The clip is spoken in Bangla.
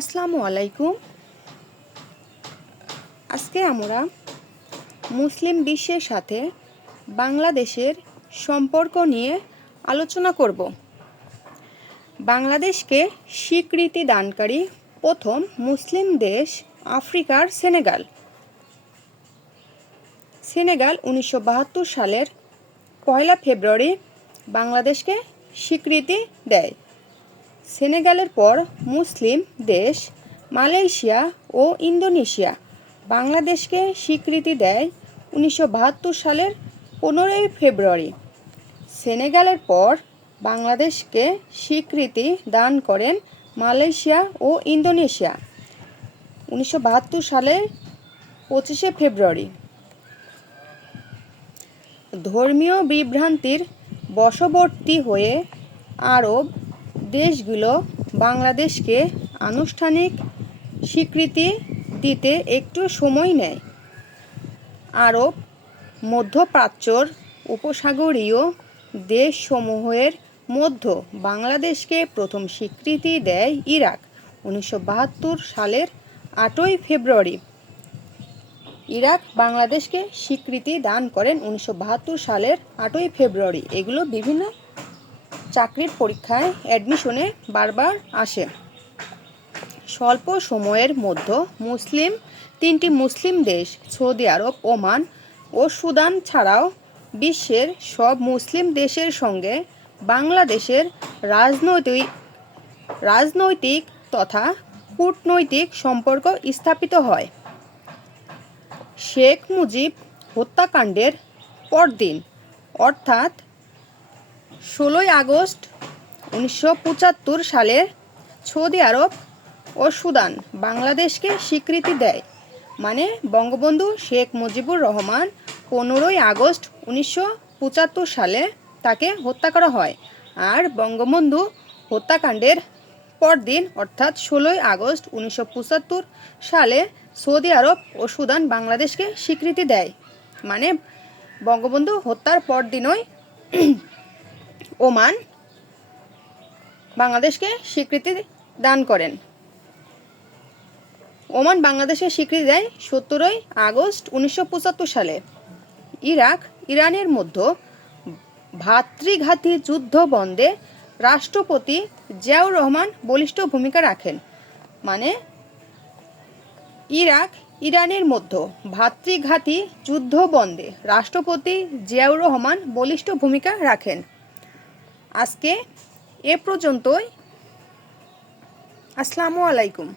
আসসালামু আলাইকুম। আজকে আমরা মুসলিম বিশ্বের সাথে বাংলাদেশের সম্পর্ক নিয়ে আলোচনা করব। বাংলাদেশকে স্বীকৃতি দানকারী প্রথম মুসলিম দেশ আফ্রিকার সেনেগাল। 1972 সালের 1 ফেব্রুয়ারি বাংলাদেশকে স্বীকৃতি দেয়। সেনেগালের পর মুসলিম দেশ মালয়েশিয়া ও ইন্দোনেশিয়া বাংলাদেশকে স্বীকৃতি দেয় 1972 সালের 15 ফেব্রুয়ারি। সেনেগালের পর বাংলাদেশকে স্বীকৃতি দান করেন মালয়েশিয়া ও ইন্দোনেশিয়া 1972 সালের 25 ফেব্রুয়ারি। ধর্মীয় বিভ্রান্তির বশবর্তী হয়ে আরব দেশগুলো বাংলাদেশকে আনুষ্ঠানিক স্বীকৃতি দিতে একটু সময় নেয়। আরব মধ্যপ্রাচ্যর উপসাগরীয় দেশসমূহের মধ্যে বাংলাদেশকে প্রথম স্বীকৃতি দেয় ইরাক 1972 সালের 8 ফেব্রুয়ারি। ইরাক বাংলাদেশকে স্বীকৃতি দান করেন 1972 সালের 8 ফেব্রুয়ারি। এগুলো বিভিন্ন চাকরির পরীক্ষায় অ্যাডমিশনে বারবার আসে। স্বল্প সময়ের মধ্যে তিনটি মুসলিম দেশ সৌদি আরব, ওমান ও সুদান ছাড়াও বিশ্বের সব মুসলিম দেশের সঙ্গে বাংলাদেশের রাজনৈতিক তথা কূটনৈতিক সম্পর্ক স্থাপিত হয়। শেখ মুজিব হত্যাকাণ্ডের পরদিন অর্থাৎ 16 আগস্ট 1975 সালে সৌদি আরব ও সুদান বাংলাদেশকে স্বীকৃতি দেয়। মানে বঙ্গবন্ধু শেখ মুজিবুর রহমান 15 আগস্ট 1975 সালে তাকে হত্যা করা হয়। আর বঙ্গবন্ধু হত্যাকাণ্ডের পরদিন অর্থাৎ 16 আগস্ট 1975 সালে সৌদি আরব ও সুদান বাংলাদেশকে স্বীকৃতি দেয়। মানে বঙ্গবন্ধু হত্যার পরদিনই ওমান বাংলাদেশকে স্বীকৃতি দান করেন। ওমান বাংলাদেশকে স্বীকৃতি দেয় 17 আগস্ট 1975 সালে। ইরানের মধ্যে ভ্রাতৃঘাতী যুদ্ধ বন্ধে রাষ্ট্রপতি জিয়াউর রহমান বলিষ্ঠ ভূমিকা রাখেন। মানে ইরানের মধ্যে ভ্রাতৃঘাতী যুদ্ধ বন্ধে রাষ্ট্রপতি জিয়াউর রহমান বলিষ্ঠ ভূমিকা রাখেন। আজকে এ পর্যন্তই। আসসালামু আলাইকুম।